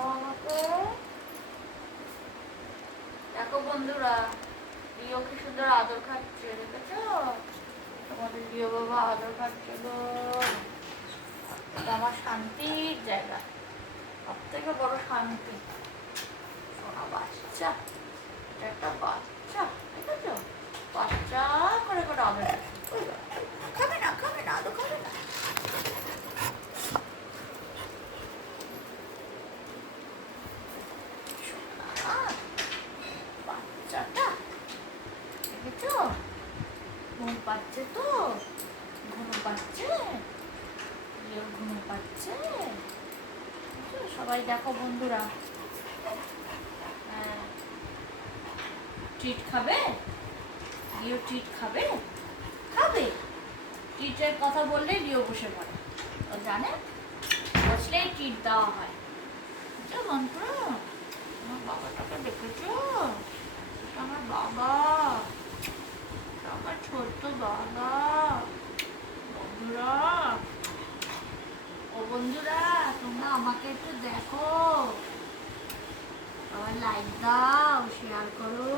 দাও আমাকে। দেখো বন্ধুরা, লিও কি সুন্দর আদর খাচ্ছে, দেখেছো? তোমাদের লিও বাবা আদর খাচ্ছে গো। এটা আমার শান্তির জায়গা, সব থেকে বড় শান্তি। সোনা বাচ্চা, এটা একটা বাচ্চা, দেখেছো? বাচ্চা করে করে আদর খাচ্ছে। খাবে না, খাবে না, আদর খাবে না। বাচ্চাটা দেখেছো? ঘুম পাচ্ছে তো, ঘুম পাচ্ছে, ঘুম পাচ্ছে। সবাই দেখো বন্ধুরা, ট্রিট খাবে, লিও ট্রিট খাবে, খাবে। ট্রিটের কথা বললে লিও বসে পড়ে, ও জানে বসলেই ট্রিট দেওয়া হয়। মন্ত্র, আমার বাবাটাকে দেখেছো? আমার বাবা, আমার ছোট্ট বাবা। বন্ধুরা, ও বন্ধুরা, তোমরা আমাকে একটু দেখো, আবার লাইক দাও, শেয়ার করো।